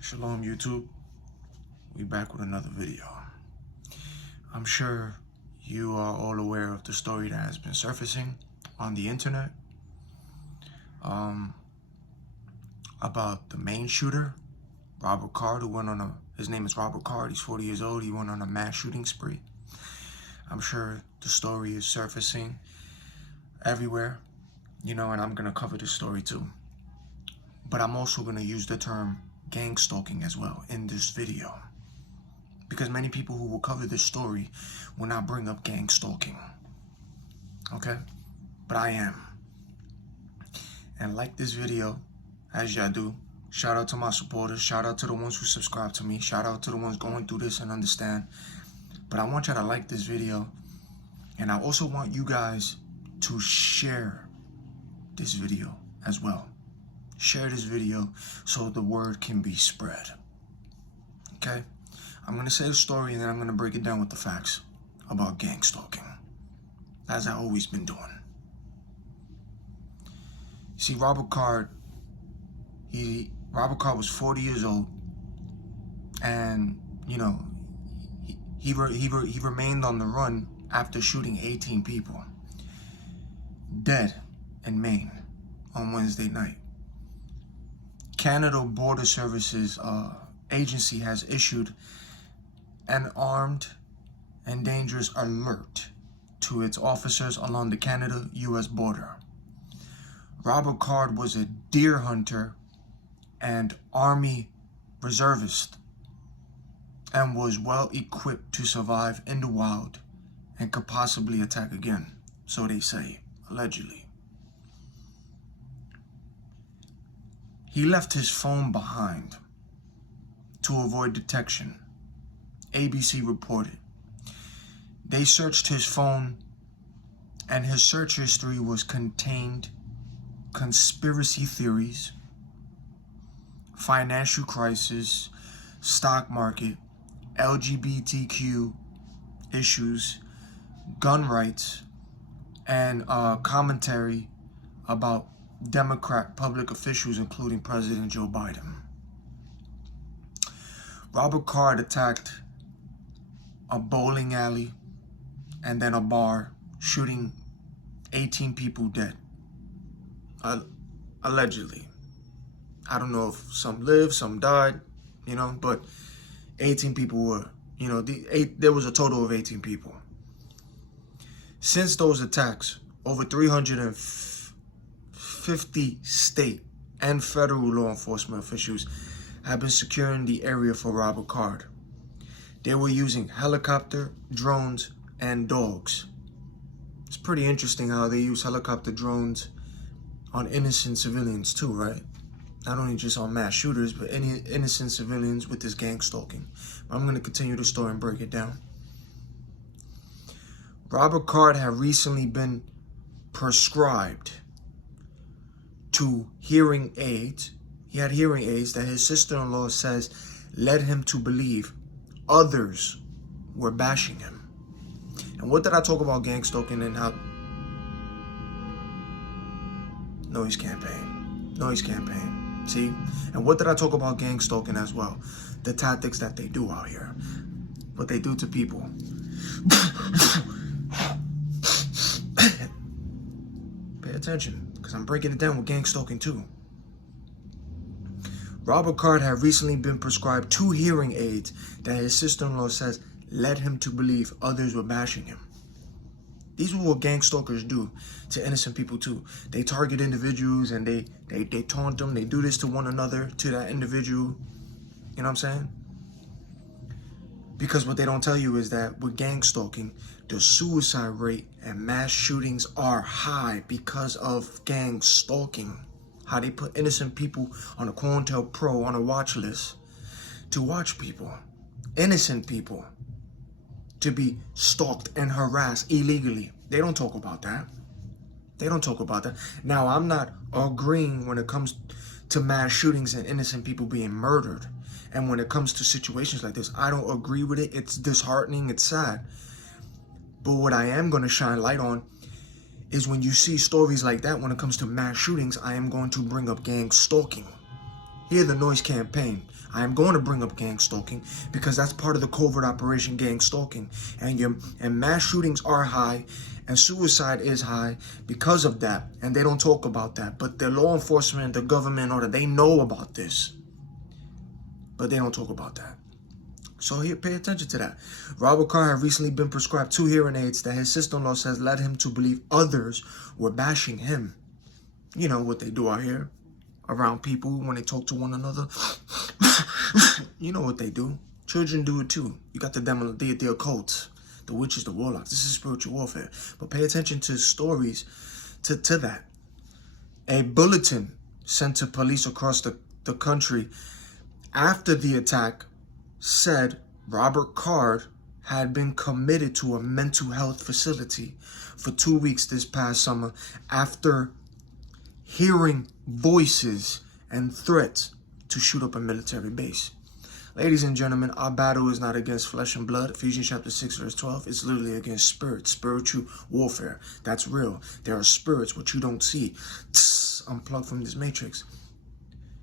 Shalom YouTube, we back with another video. I'm sure you are all aware of the story that has been surfacing on the internet about the Maine shooter, Robert Card, who went on his name is Robert Card, he's 40 years old, he went on a mass shooting spree. I'm sure the story is surfacing everywhere, and I'm gonna cover this story too. But I'm also gonna use the term gangstalking as well in this video, because many people who will cover this story will not bring up gangstalking, okay? But I am. And like this video, as y'all do, shout out to my supporters, shout out to the ones who subscribe to me, shout out to the ones going through this and understand. But I want y'all to like this video, and I also want you guys to share this video as well. Share this video so the word can be spread. Okay? I'm going to say the story and then I'm going to break it down with the facts about gangstalking, as I've always been doing. See, Robert Card was 40 years old, and he remained on the run after shooting 18 people dead in Maine on Wednesday night. Canada Border Services agency has issued an armed and dangerous alert to its officers along the Canada-US border. Robert Card was a deer hunter and Army reservist and was well equipped to survive in the wild and could possibly attack again, so they say, allegedly. He left his phone behind to avoid detection, ABC reported. They searched his phone, and his search history was contained conspiracy theories, financial crisis, stock market, LGBTQ issues, gun rights, and commentary about Democrat public officials, including President Joe Biden. Robert Card attacked a bowling alley and then a bar, shooting 18 people dead. Allegedly. I don't know if some lived, some died, but 18 people were, there was a total of 18 people. Since those attacks, over 350 state and federal law enforcement officials have been securing the area for Robert Card. They were using helicopter, drones, and dogs. It's pretty interesting how they use helicopter drones on innocent civilians too, right? Not only just on mass shooters, but any innocent civilians with this gang stalking. I'm going to continue the story and break it down. Robert Card had recently been prescribed to hearing aids. He had hearing aids that his sister-in-law says led him to believe others were bashing him. And what did I talk about gangstalking and how? Noise campaign. Noise campaign. See? And what did I talk about gangstalking as well? The tactics that they do out here. What they do to people. Pay attention, because I'm breaking it down with gangstalking too. Robert Card had recently been prescribed 2 hearing aids that his sister-in-law says led him to believe others were bashing him. These are what gang stalkers do to innocent people too. They target individuals and they taunt them. They do this to one another, to that individual. You know what I'm saying? Because what they don't tell you is that with gang stalking, the suicide rate and mass shootings are high because of gang stalking. How they put innocent people on a COINTELPRO, on a watch list, to watch people, innocent people, to be stalked and harassed illegally. They don't talk about that. They don't talk about that. Now, I'm not agreeing when it comes to mass shootings and innocent people being murdered. And when it comes to situations like this, I don't agree with it. It's disheartening. It's sad. But what I am going to shine light on is when you see stories like that, when it comes to mass shootings, I am going to bring up gang stalking. Hear the noise campaign. I am going to bring up gang stalking because that's part of the covert operation, gang stalking. And mass shootings are high and suicide is high because of that. And they don't talk about that. But the law enforcement, the government order, they know about this. But they don't talk about that. So here, pay attention to that. Robert Carr had recently been prescribed 2 hearing aids that his sister-in-law says led him to believe others were bashing him. You know what they do out here around people when they talk to one another. You know what they do. Children do it too. You got the occult, the witches, the warlocks. This is spiritual warfare. But pay attention to stories to that. A bulletin sent to police across the country after the attack said Robert Card had been committed to a mental health facility for 2 weeks this past summer after hearing voices and threats to shoot up a military base. Ladies and gentlemen, our battle is not against flesh and blood. Ephesians chapter 6, verse 12. It's literally against spirits, spiritual warfare. That's real. There are spirits, what you don't see. Unplug from this matrix.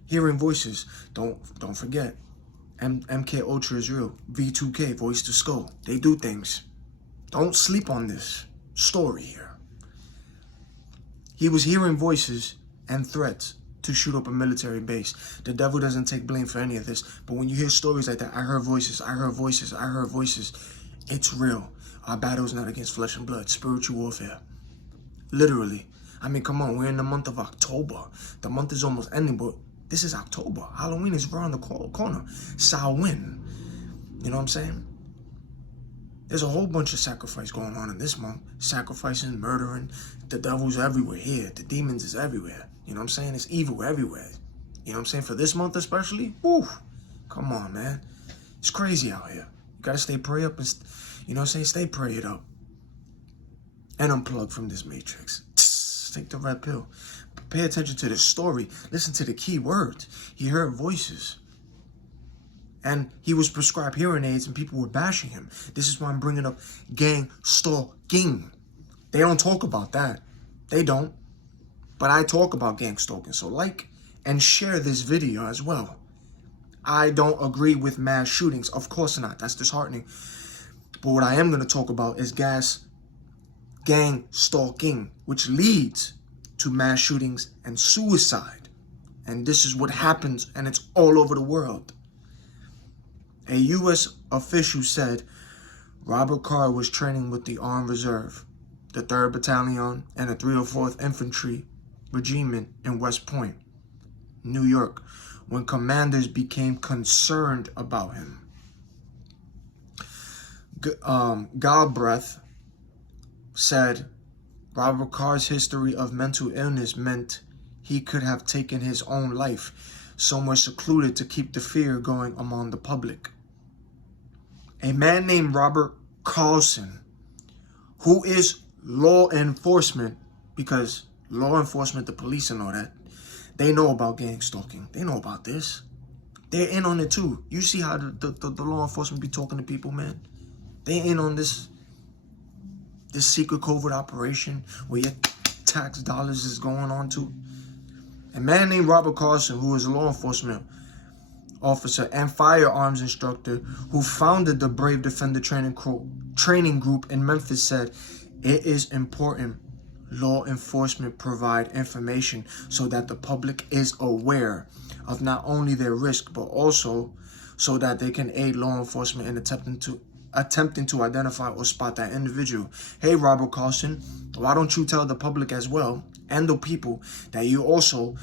Hearing voices. Don't forget. MK Ultra is real. V2K, voice to skull. They do things. Don't sleep on this story here. He was hearing voices and threats to shoot up a military base. The devil doesn't take blame for any of this. But when you hear stories like that, I heard voices, I heard voices, I heard voices. It's real. Our battle is not against flesh and blood. Spiritual warfare. Literally. I mean, come on. We're in the month of October. The month is almost ending, but this is October. Halloween is around the corner. Samhain. You know what I'm saying? There's a whole bunch of sacrifice going on in this month. Sacrificing, murdering. The devil's everywhere here. The demons is everywhere. You know what I'm saying? It's evil everywhere. You know what I'm saying? For this month especially, whew, come on, man. It's crazy out here. You gotta stay prayed up and, you know what I'm saying? Stay prayed up. And unplug from this matrix. Take the red pill. But pay attention to the story. Listen to the key words. He heard voices. And he was prescribed hearing aids and people were bashing him. This is why I'm bringing up gang stalking. They don't talk about that. They don't. But I talk about gang stalking. So like and share this video as well. I don't agree with mass shootings. Of course not. That's disheartening. But what I am going to talk about is gang stalking, which leads to mass shootings and suicide. And this is what happens, and it's all over the world. A U.S. official said Robert Carr was training with the Armed Reserve, the 3rd Battalion, and the 304th Infantry Regiment in West Point, New York, when commanders became concerned about him. Galbraith said Robert Carr's history of mental illness meant he could have taken his own life somewhere secluded to keep the fear going among the public. A man named Robert Carlson, who is law enforcement, because law enforcement, the police and all that, they know about gang stalking. They know about this. They're in on it too. You see how the law enforcement be talking to people, man? They in on this secret covert operation where your tax dollars is going on to. A man named Robert Carlson, who is a law enforcement officer and firearms instructor who founded the Brave Defender training group in Memphis, said it is important law enforcement provide information so that the public is aware of not only their risk but also so that they can aid law enforcement in attempting to identify or spot that individual. Hey, Robert Carlson, why don't you tell the public as well and the people that you also,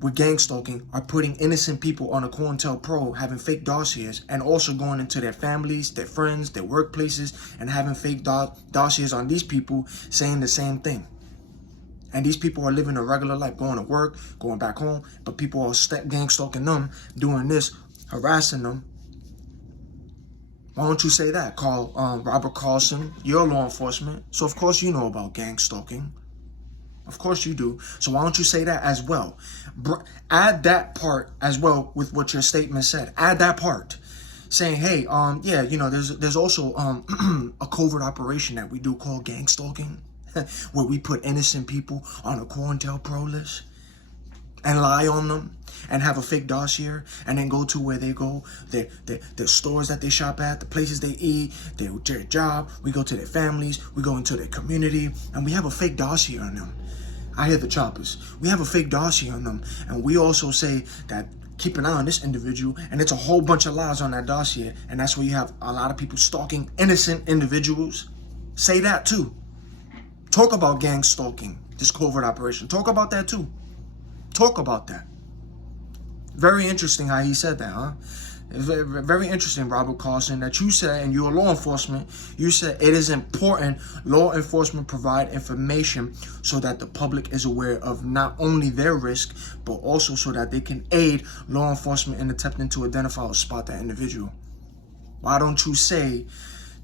with gang stalking, are putting innocent people on a COINTELPRO, having fake dossiers, and also going into their families, their friends, their workplaces, and having fake dossiers on these people saying the same thing. And these people are living a regular life, going to work, going back home, but people are gang stalking them, doing this, harassing them. Why don't you say that? Call Robert Carlson, you're law enforcement, so of course you know about gang stalking. Of course you do. So why don't you say that as well? Add that part as well with what your statement said. Add that part. Saying, hey, yeah, you know, there's also a covert operation that we do called gang stalking, where we put innocent people on a COINTELPRO list. and lie on them and have a fake dossier and then go to where they go, the stores that they shop at, the places they eat, their job. We go to their families, we go into their community, and we have a fake dossier on them. I hear the choppers. We have a fake dossier on them, and we also say that keep an eye on this individual, and it's a whole bunch of lies on that dossier, and that's where you have a lot of people stalking innocent individuals. Say that too. Talk about gang stalking, this covert operation. Talk about that too. Talk about that. Very interesting how he said that, huh? Very, very interesting, Robert Carson, that you said, and you're law enforcement, you said it is important law enforcement provide information so that the public is aware of not only their risk, but also so that they can aid law enforcement in attempting to identify or spot that individual. Why don't you say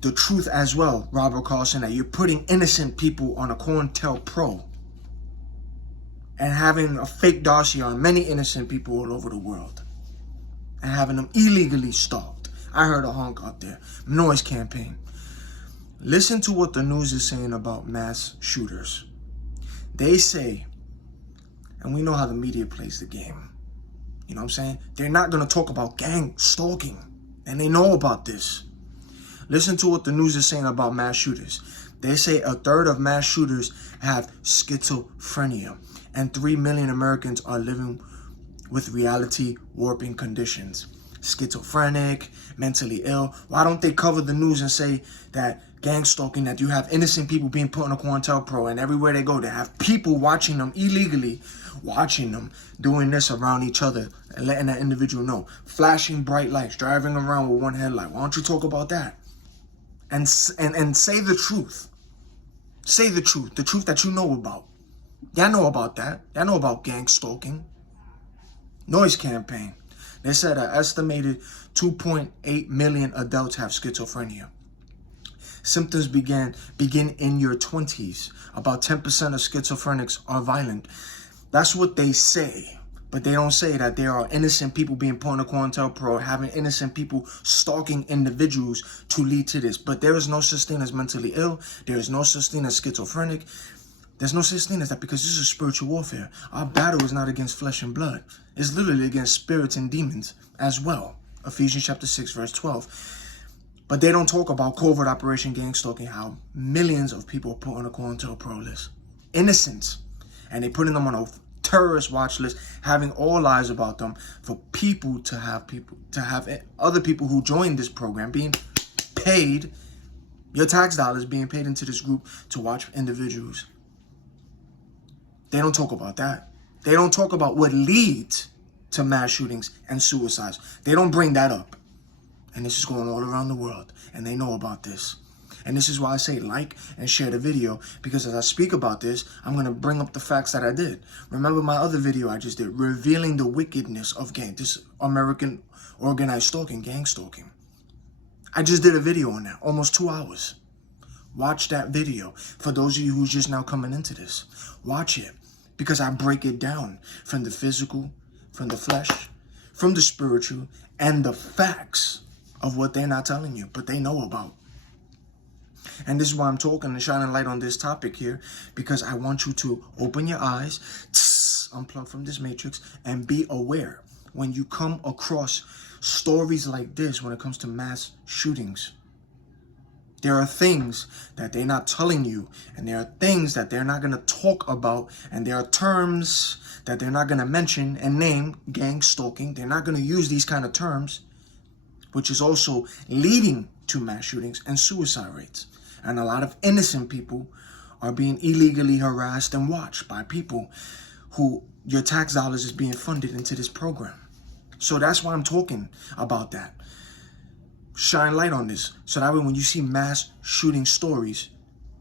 the truth as well, Robert Carson, that you're putting innocent people on a COINTELPRO and having a fake dossier on many innocent people all over the world and having them illegally stalked? I heard a honk out there. Noise campaign. Listen to what the news is saying about mass shooters. They say, and we know how the media plays the game. You know what I'm saying? They're not going to talk about gang stalking, and they know about this. Listen to what the news is saying about mass shooters. They say a third of mass shooters have schizophrenia, and 3 million Americans are living with reality warping conditions. Schizophrenic, mentally ill. Why don't they cover the news and say that gang stalking, that you have innocent people being put on a COINTELPRO, and everywhere they go, they have people watching them illegally, watching them doing this around each other and letting that individual know. Flashing bright lights, driving around with one headlight. Why don't you talk about that? And say the truth. Say the truth that you know about. Y'all know about that. Y'all know about gang stalking. Noise campaign. They said an estimated 2.8 million adults have schizophrenia. Symptoms begin in your 20s. About 10% of schizophrenics are violent. That's what they say. But they don't say that there are innocent people being put on a COINTELPRO, having innocent people stalking individuals to lead to this. But there is no such thing as mentally ill. There is no such thing as schizophrenic. There's no such thing as that, because this is spiritual warfare. Our battle is not against flesh and blood. It's literally against spirits and demons as well. Ephesians chapter 6, verse 12. But they don't talk about covert operation gang stalking, how millions of people are put on a COINTELPRO list. Innocents. And they're putting them on a terrorist watch list, having all lies about them for people to have other people who join this program being paid, your tax dollars being paid into this group to watch individuals. They don't talk about that. They don't talk about what leads to mass shootings and suicides. They don't bring that up. And this is going all around the world, and they know about this. And this is why I say like and share the video, because as I speak about this, I'm going to bring up the facts that I did. Remember my other video I just did, revealing the wickedness of this American organized stalking, gang stalking. I just did a video on that, almost 2 hours. Watch that video. For those of you who's just now coming into this, watch it, because I break it down from the physical, from the flesh, from the spiritual, and the facts of what they're not telling you, but they know about. And this is why I'm talking and shining light on this topic here, because I want you to open your eyes, unplug from this matrix, and be aware when you come across stories like this when it comes to mass shootings. There are things that they're not telling you, and there are things that they're not going to talk about, and there are terms that they're not going to mention and name, gang stalking. They're not going to use these kind of terms, which is also leading to mass shootings and suicide rates. And a lot of innocent people are being illegally harassed and watched by people who your tax dollars is being funded into this program. So that's why I'm talking about that. Shine light on this, so that way when you see mass shooting stories,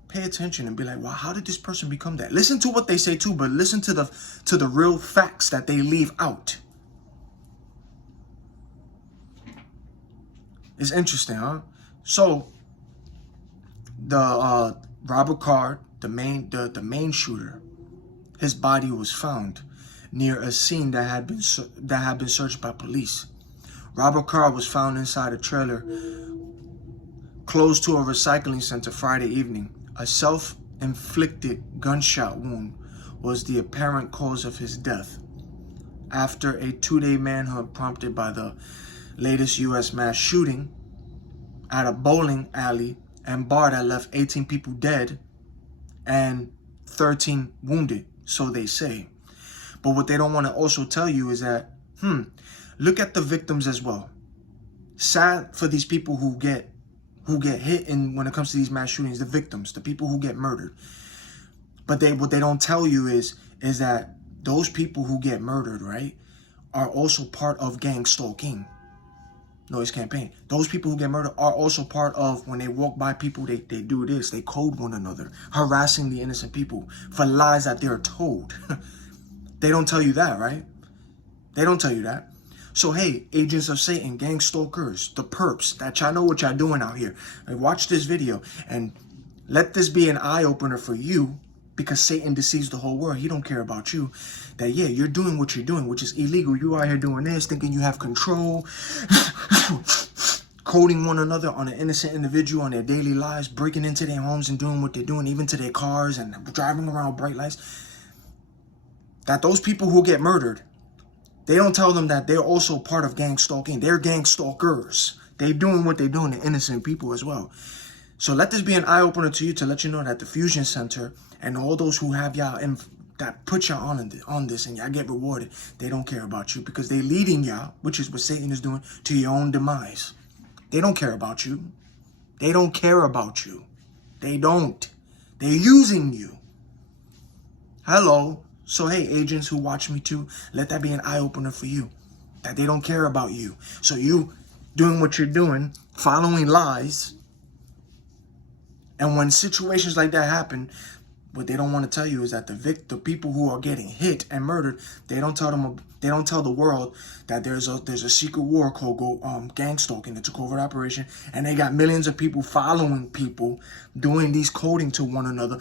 pay attention and be like, wow, how did this person become that? Listen to what they say too, but listen to the real facts that they leave out. It's interesting, huh? So the Robert Card, the main shooter, his body was found near a scene that had been searched by police. Robert Card was found inside a trailer close to a recycling center Friday evening. A self-inflicted gunshot wound was the apparent cause of his death. after a 2-day manhunt prompted by the latest U.S. mass shooting at a bowling alley and bar that left 18 people dead and 13 wounded, so they say. But what they don't want to also tell you is that, look at the victims as well. Sad for these people who get hit in when it comes to these mass shootings, the victims, the people who get murdered. But what they don't tell you is that those people who get murdered, right, are also part of Gangstalking. Noise campaign. Those people who get murdered are also part of, when they walk by people, they do this. They code one another, harassing the innocent people for lies that they're told. They don't tell you that, right? They don't tell you that. So, hey, agents of Satan, gang stalkers, the perps, that y'all know what y'all doing out here. Watch this video and let this be an eye-opener for you, because Satan deceives the whole world. He don't care about you. That, yeah, you're doing what you're doing, which is illegal. You out here doing this, thinking you have control, coding one another on an innocent individual on their daily lives, breaking into their homes and doing what they're doing, even to their cars, and driving around bright lights. That those people who get murdered, they don't tell them that they're also part of gang stalking. They're gang stalkers. They're doing what they're doing to innocent people as well. So let this be an eye-opener to you, to let you know that the Fusion Center and all those who have y'all that put y'all on this and y'all get rewarded, they don't care about you, because they leading y'all, which is what Satan is doing, to your own demise. They don't care about you. They don't care about you. They don't. They're using you. Hello. So, hey, agents who watch me too, let that be an eye-opener for you, that they don't care about you. So you doing what you're doing, following lies, and when situations like that happen, what they don't want to tell you is that the people who are getting hit and murdered, they don't tell the world that there's a secret war called Gangstalking. It's a covert operation, and they got millions of people following people doing these coding to one another.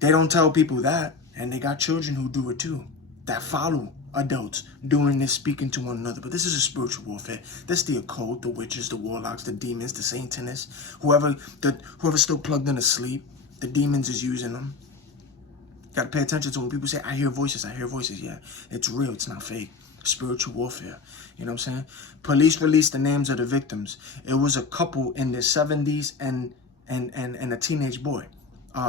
They don't tell people that, and they got children who do it too, that follow adults doing this, speaking to one another. But this is a spiritual warfare. This is the occult, the witches, the warlocks, the demons, the Satanists, whoever's still plugged in to sleep. The demons is using them. Got to pay attention to when people say, I hear voices, I hear voices. Yeah, it's real. It's not fake. Spiritual warfare. You know what I'm saying? Police released the names of the victims. It was a couple in their 70s and a teenage boy.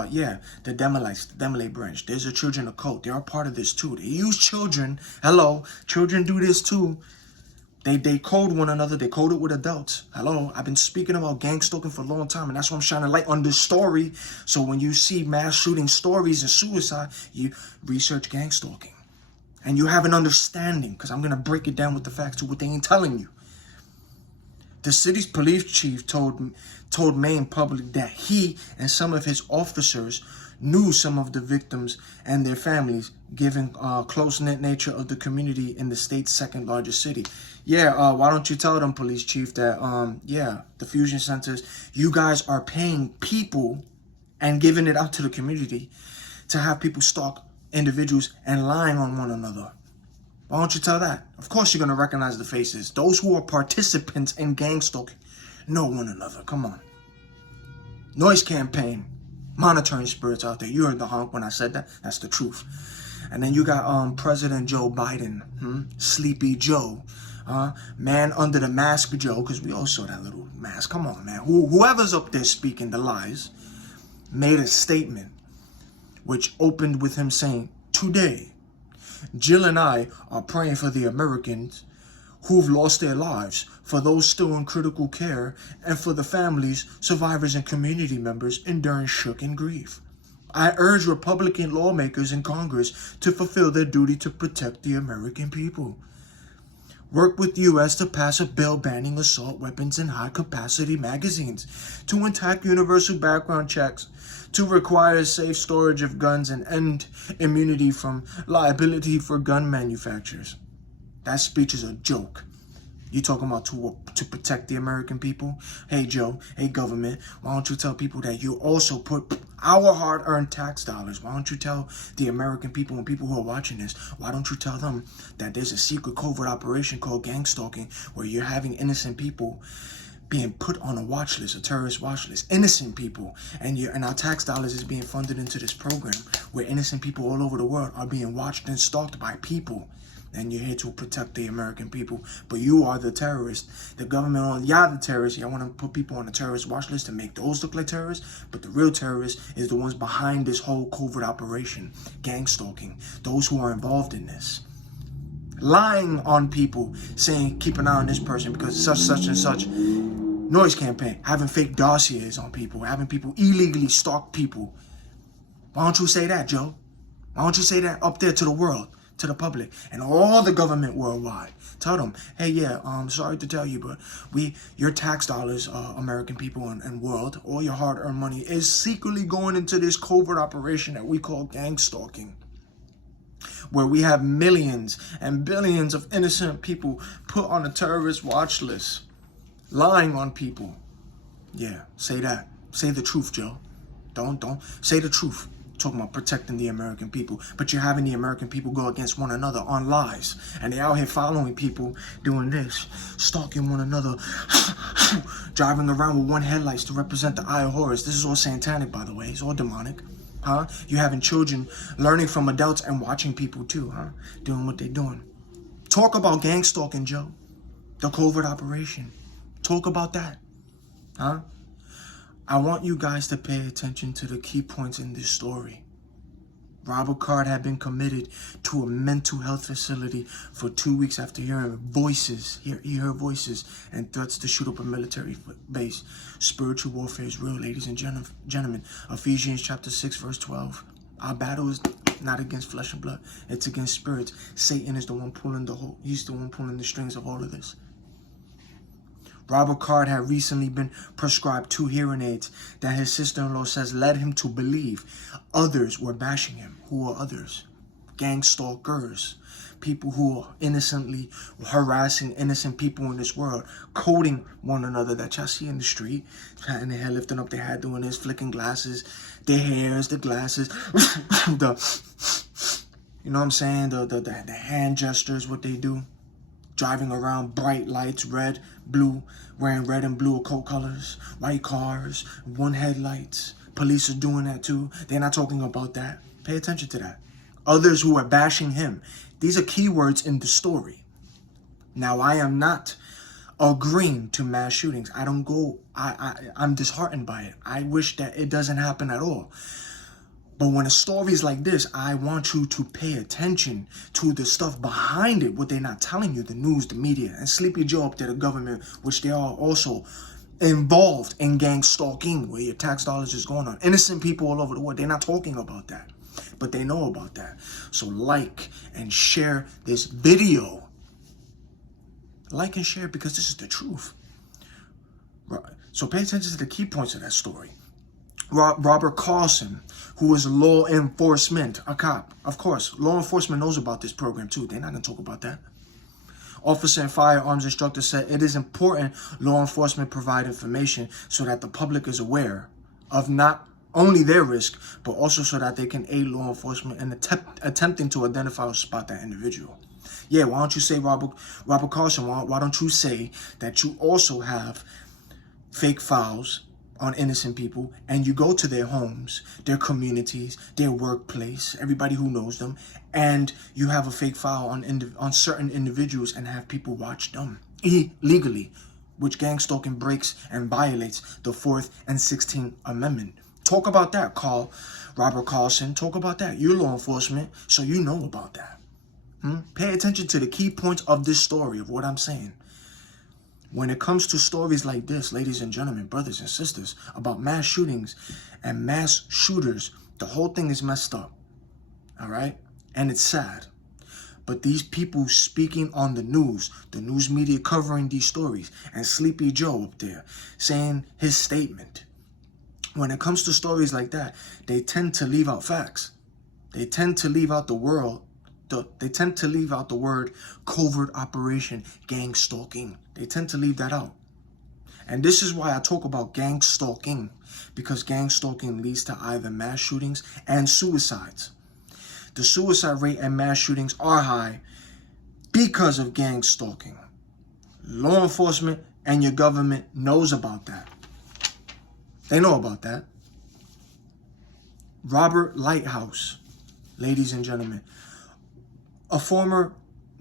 Yeah, the Demolites, the Demolite branch. There's a children occult. They are part of this too. They use children. Hello, children do this too. They code one another. They code it with adults. Hello, I've been speaking about gang stalking for a long time, and that's why I'm shining light on this story. So when you see mass shooting stories and suicide, you research gang stalking, and you have an understanding, because I'm gonna break it down with the facts to what they ain't telling you. The city's police chief told Maine public that he and some of his officers knew some of the victims and their families, given close-knit nature of the community in the state's second largest city. Yeah, why don't you tell them, police chief, that, yeah, the fusion centers, you guys are paying people and giving it out to the community to have people stalk individuals and lying on one another. Why don't you tell that? Of course you're going to recognize the faces. Those who are participants in gang stalking know one another. Come on. Noise campaign. Monitoring spirits out there. You heard the honk when I said that. That's the truth. And then you got President Joe Biden. Sleepy Joe. Man under the mask Joe. Because we all saw that little mask. Come on, man. Whoever's up there speaking the lies made a statement which opened with him saying, today, Jill and I are praying for the Americans who've lost their lives, for those still in critical care, and for the families, survivors, and community members enduring shock and grief. I urge Republican lawmakers in Congress to fulfill their duty to protect the American people. Work with U.S. to pass a bill banning assault weapons and high-capacity magazines, to enact universal background checks, to require safe storage of guns and end immunity from liability for gun manufacturers. That speech is a joke. You talking about to protect the American people? Hey, Joe, hey, government, why don't you tell people that you also put our hard-earned tax dollars? Why don't you tell the American people and people who are watching this, why don't you tell them that there's a secret covert operation called gang stalking, where you're having innocent people being put on a watch list, a terrorist watch list. Innocent people. And our tax dollars is being funded into this program where innocent people all over the world are being watched and stalked by people. And you're here to protect the American people. But you are the terrorist. The government, y'all the terrorists. Y'all want to put people on a terrorist watch list to make those look like terrorists. But the real terrorists is the ones behind this whole covert operation. Gang stalking. Those who are involved in this. Lying on people. Saying, keep an eye on this person because such, and such. Noise campaign. Having fake dossiers on people. Having people illegally stalk people. Why don't you say that, Joe? Why don't you say that up there to the world? To the public and all the government worldwide. Tell them, hey, yeah, sorry to tell you, but your tax dollars, American people and world, all your hard-earned money is secretly going into this covert operation that we call gang stalking, where we have millions and billions of innocent people put on a terrorist watch list, lying on people. Yeah, say that. Say the truth, Joe. Don't say the truth. Talking about protecting the American people, but you're having the American people go against one another on lies, and they're out here following people doing this, stalking one another, driving around with one headlights to represent the eye of Horus. This is all satanic, by the way. It's all demonic, huh? You're having children learning from adults and watching people too, huh? Doing what they're doing. Talk about gang stalking, Joe. The covert operation. Talk about that, huh? I want you guys to pay attention to the key points in this story. Robert Card had been committed to a mental health facility for 2 weeks after hearing voices. He heard voices and threats to shoot up a military base. Spiritual warfare is real, ladies and gentlemen. Ephesians chapter 6, verse 12. Our battle is not against flesh and blood. It's against spirits. Satan is the one pulling he's the one pulling the strings of all of this. Robert Card had recently been prescribed 2 hearing aids that his sister-in-law says led him to believe others were bashing him. Who are others? Gang stalkers. People who are innocently harassing innocent people in this world, quoting one another that y'all see in the street, patting their hair, lifting up their hat, doing this, flicking glasses, their hairs, the glasses, you know what I'm saying, the hand gestures, what they do. Driving around bright lights, red, blue, wearing red and blue coat colors, white cars, one headlights. Police are doing that too. They're not talking about that. Pay attention to that. Others who are bashing him. These are keywords in the story. Now, I am not agreeing to mass shootings. I'm disheartened by it. I wish that it doesn't happen at all. But when a story is like this, I want you to pay attention to the stuff behind it, what they're not telling you, the news, the media, and Sleepy Joe up there, the government, which they are also involved in gang stalking, where your tax dollars is going on. Innocent people all over the world, they're not talking about that, but they know about that. So like and share this video. Like and share because this is the truth. Right. So pay attention to the key points of that story. Robert Carlson, who is law enforcement, a cop. Of course, law enforcement knows about this program too. They're not going to talk about that. Officer and firearms instructor said it is important law enforcement provide information so that the public is aware of not only their risk, but also so that they can aid law enforcement in attempting to identify or spot that individual. Yeah, why don't you say, Robert Carlson, why don't you say that you also have fake files on innocent people, and you go to their homes, their communities, their workplace, everybody who knows them, and you have a fake file on certain individuals and have people watch them illegally, which gang stalking breaks and violates the 4th and 16th Amendment. Talk about that, Robert Carlson. Talk about that. You're law enforcement, so you know about that. Pay attention to the key points of this story, of what I'm saying. When it comes to stories like this, ladies and gentlemen, brothers and sisters, about mass shootings and mass shooters, the whole thing is messed up, all right? And it's sad. But these people speaking on the news media covering these stories, and Sleepy Joe up there saying his statement. When it comes to stories like that, they tend to leave out facts. They tend to leave out the word covert operation, gang stalking. They tend to leave that out. And this is why I talk about gang stalking, because gang stalking leads to either mass shootings and suicides. The suicide rate and mass shootings are high because of gang stalking. Law enforcement And your government knows about that. They know about that. Robert Lighthouse, ladies and gentlemen, a former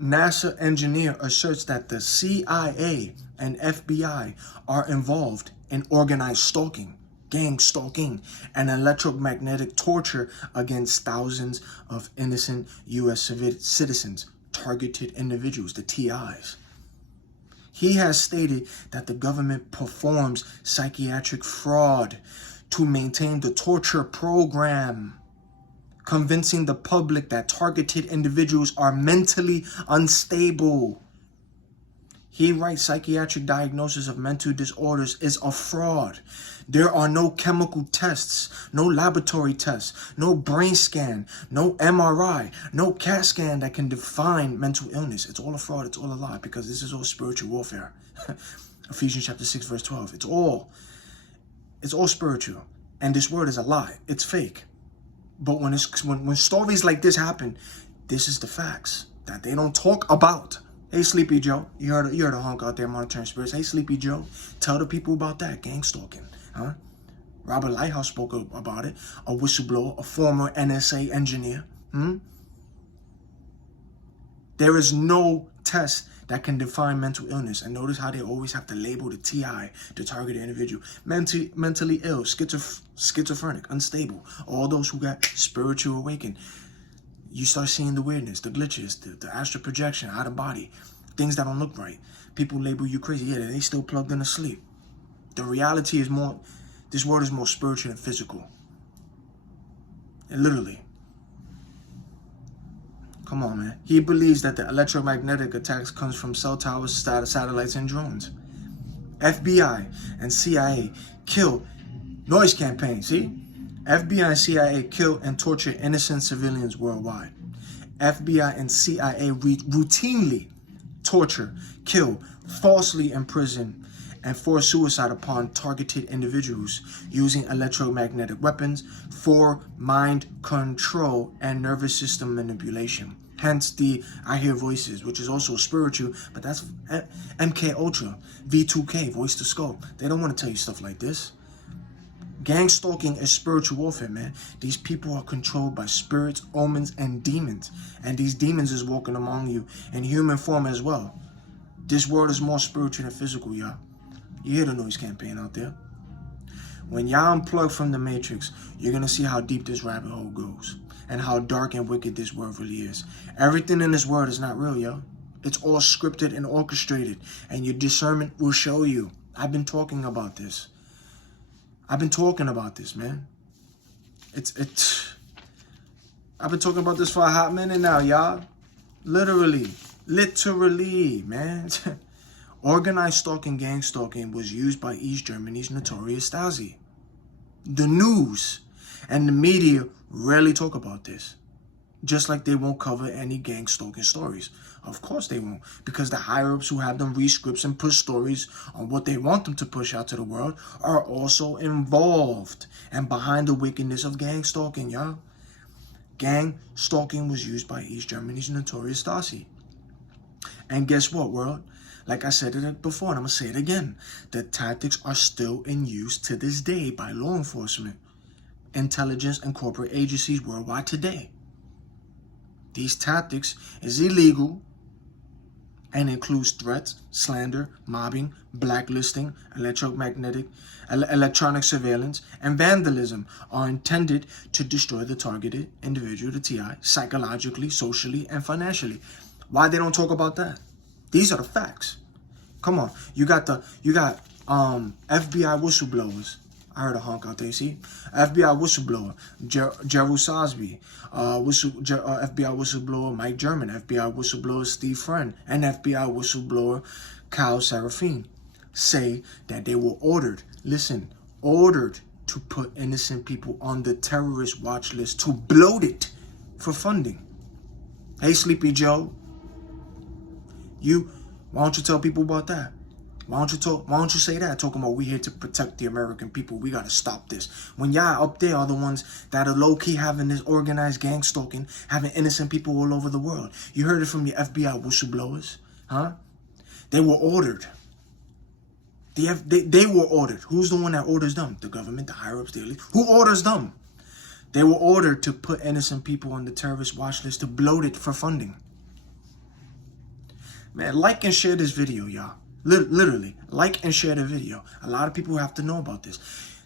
NASA engineer, asserts that the CIA and FBI are involved in organized stalking, gang stalking, and electromagnetic torture against thousands of innocent U.S. citizens, targeted individuals, the TIs. He has stated that the government performs psychiatric fraud to maintain the torture program, convincing the public that targeted individuals are mentally unstable. He writes psychiatric diagnosis of mental disorders is a fraud. There are no chemical tests, no laboratory tests, no brain scan, no MRI, no CAT scan that can define mental illness. It's all a fraud. It's all a lie, because this is all spiritual warfare. Ephesians chapter 6, verse 12. It's all spiritual. And this word is a lie. It's fake. But when stories like this happen, this is the facts that they don't talk about. Hey, Sleepy Joe, you heard a honk out there, monitoring spirits. Hey, Sleepy Joe, tell the people about that gang stalking, huh? Robert Lighthouse spoke about it, a whistleblower, a former NSA engineer. There is no test that can define mental illness. And notice how they always have to label the TI, the targeted individual, mentally ill, schizophrenic, unstable, all those who got spiritual awakened. You start seeing the weirdness, the glitches, the astral projection, out of body, things that don't look right. People label you crazy. Yeah, they still plugged in to sleep. The reality is more, this world is more spiritual and physical. And literally. Come on, man. He believes that the electromagnetic attacks comes from cell towers, satellites, and drones. FBI and CIA kill noise campaign, see? FBI and CIA kill and torture innocent civilians worldwide. FBI and CIA routinely torture, kill, falsely imprison, and force suicide upon targeted individuals using electromagnetic weapons for mind control and nervous system manipulation. Hence the I Hear Voices, which is also spiritual, but that's MK Ultra, V2K, Voice to Skull. They don't want to tell you stuff like this. Gang stalking is spiritual warfare, man. These people are controlled by spirits, omens, and demons. And these demons is walking among you in human form as well. This world is more spiritual than physical, y'all. You hear the noise campaign out there. When y'all unplug from the matrix, you're going to see how deep this rabbit hole goes. And how dark and wicked this world really is. Everything in this world is not real, yo. It's all scripted and orchestrated. And your discernment will show you. I've been talking about this. I've been talking about this, man. I've been talking about this for a hot minute now, y'all. Literally, man. Organized stalking, gang stalking was used by East Germany's notorious Stasi. The news and the media rarely talk about this. Just like they won't cover any gang stalking stories. Of course they won't. Because the higher-ups who have them read scripts and push stories on what they want them to push out to the world are also involved and behind the wickedness of gang stalking, y'all. Gang stalking was used by East Germany's notorious Stasi. And guess what, world? Like I said it before, and I'm going to say it again. The tactics are still in use to this day by law enforcement, intelligence, and corporate agencies worldwide today. These tactics is illegal and includes threats, slander, mobbing, blacklisting, electronic surveillance, and vandalism are intended to destroy the targeted individual, the TI, psychologically, socially, and financially. Why they don't talk about that? These are the facts. Come on, you got FBI whistleblowers. I heard a honk out there, you see? FBI whistleblower, Gerald Sosby, FBI whistleblower, Mike German, FBI whistleblower, Steve Friend, and FBI whistleblower, Kyle Serafine, say that they were ordered to put innocent people on the terrorist watch list to bloat it for funding. Hey, Sleepy Joe, why don't you tell people about that? Why don't you say that? Talking about we here to protect the American people. We got to stop this. When y'all up there are the ones that are low-key having this organized gang stalking, having innocent people all over the world. You heard it from your FBI whistleblowers, huh? They were ordered. They were ordered. Who's the one that orders them? The government, the higher-ups, the elite. Who orders them? They were ordered to put innocent people on the terrorist watch list, to bloat it for funding. Man, like and share this video, y'all. Literally, like and share the video. A lot of people have to know about this.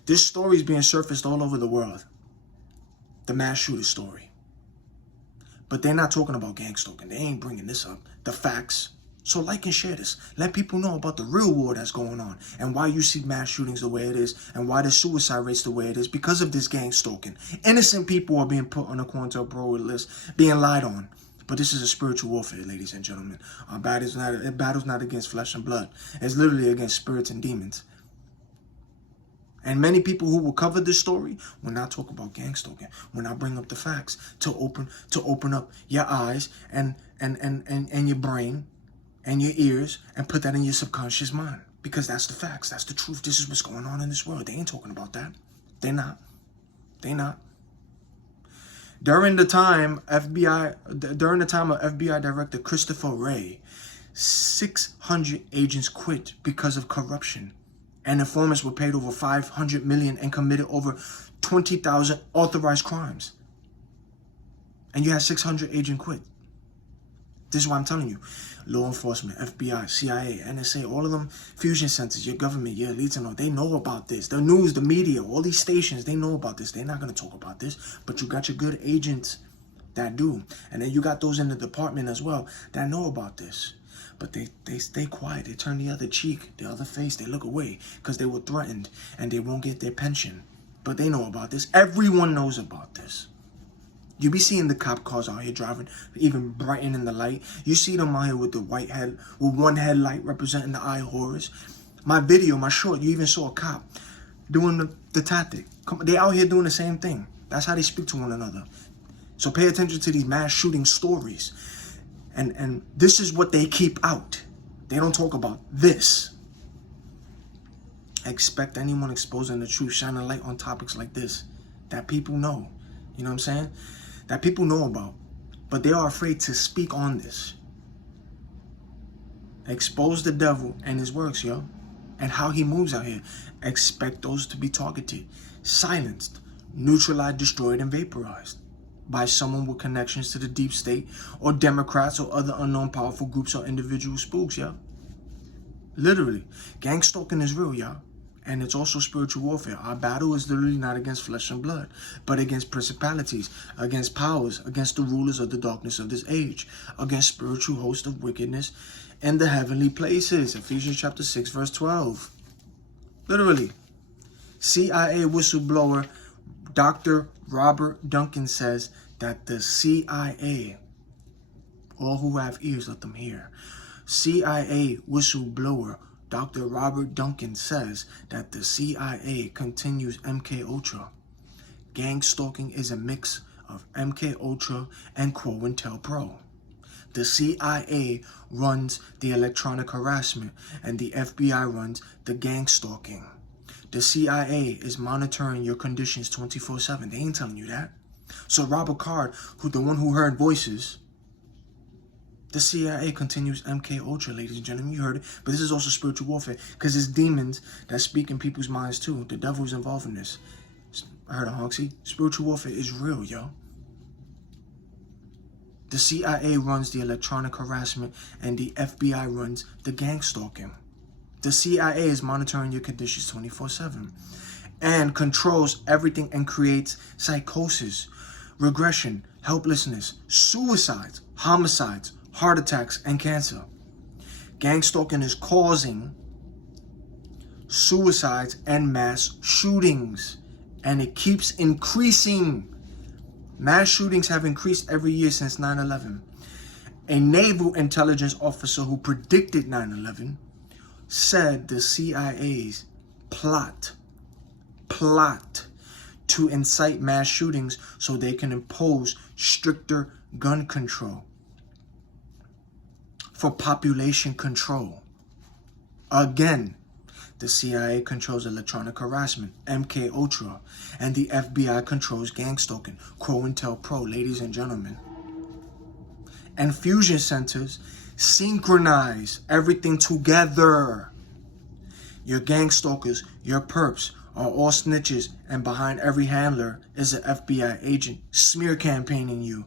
This story is being surfaced all over the world. The mass shooter story. But they're not talking about gangstalking. They ain't bringing this up. The facts. So like and share this. Let people know about the real war that's going on and why you see mass shootings the way it is and why the suicide rates the way it is because of this gangstalking. Innocent people are being put on a COINTELPRO list, being lied on. But this is a spiritual warfare, ladies and gentlemen. Our battle's not against flesh and blood. It's literally against spirits and demons. And many people who will cover this story will not talk about gangstalking, will not bring up the facts to open up your eyes and your brain and your ears and put that in your subconscious mind. Because that's the facts. That's the truth. This is what's going on in this world. They ain't talking about that. They're not. They're not. During the time of FBI Director Christopher Wray, 600 agents quit because of corruption. And informants were paid over $500 million and committed over 20,000 authorized crimes. And you had 600 agents quit. This is why I'm telling you. Law enforcement, FBI, CIA, NSA, all of them fusion centers, your government, your elites and all, they know about this. The news, the media, all these stations, they know about this. They're not going to talk about this. But you got your good agents that do. And then you got those in the department as well that know about this. But they stay quiet. They turn the other cheek, the other face. They look away because they were threatened and they won't get their pension. But they know about this. Everyone knows about this. You be seeing the cop cars out here driving, even brightening the light. You see them out here with the white head, with one headlight representing the eye horrors. My video, my short, you even saw a cop doing the tactic. They out here doing the same thing. That's how they speak to one another. So pay attention to these mass shooting stories. And this is what they keep out. They don't talk about this. Expect anyone exposing the truth, shining a light on topics like this that people know. You know what I'm saying? That people know about. But they are afraid to speak on this. Expose the devil and his works, yo. And how he moves out here. Expect those to be targeted, silenced, neutralized, destroyed, and vaporized by someone with connections to the deep state or Democrats or other unknown powerful groups or individual spooks, yo. Literally. Gangstalking is real, y'all. And it's also spiritual warfare. Our battle is literally not against flesh and blood, but against principalities, against powers, against the rulers of the darkness of this age, against spiritual hosts of wickedness in the heavenly places. Ephesians chapter 6, verse 12. Literally. CIA whistleblower Dr. Robert Duncan says that the CIA, all who have ears, let them hear. CIA whistleblower Dr. Robert Duncan says that the CIA continues MK Ultra. Gangstalking is a mix of MK Ultra and COINTELPRO. The CIA runs the electronic harassment and the FBI runs the gangstalking. The CIA is monitoring your conditions 24/7. They ain't telling you that. So Robert Card, the one who heard voices, the CIA continues MK Ultra, ladies and gentlemen. You heard it. But this is also spiritual warfare because it's demons that speak in people's minds too. The devil's involved in this. I heard a honky. Spiritual warfare is real, yo. The CIA runs the electronic harassment and the FBI runs the gangstalking. The CIA is monitoring your conditions 24/7 and controls everything and creates psychosis, regression, helplessness, suicides, homicides, heart attacks, and cancer. Gangstalking is causing suicides and mass shootings, and it keeps increasing. Mass shootings have increased every year since 9/11. A naval intelligence officer who predicted 9/11 said the CIA's plot to incite mass shootings so they can impose stricter gun control for population control. Again, the CIA controls electronic harassment, MK Ultra, and the FBI controls gangstalking, COINTELPRO, ladies and gentlemen. And fusion centers synchronize everything together. Your gang stalkers, your perps are all snitches, and behind every handler is an FBI agent smear campaigning you,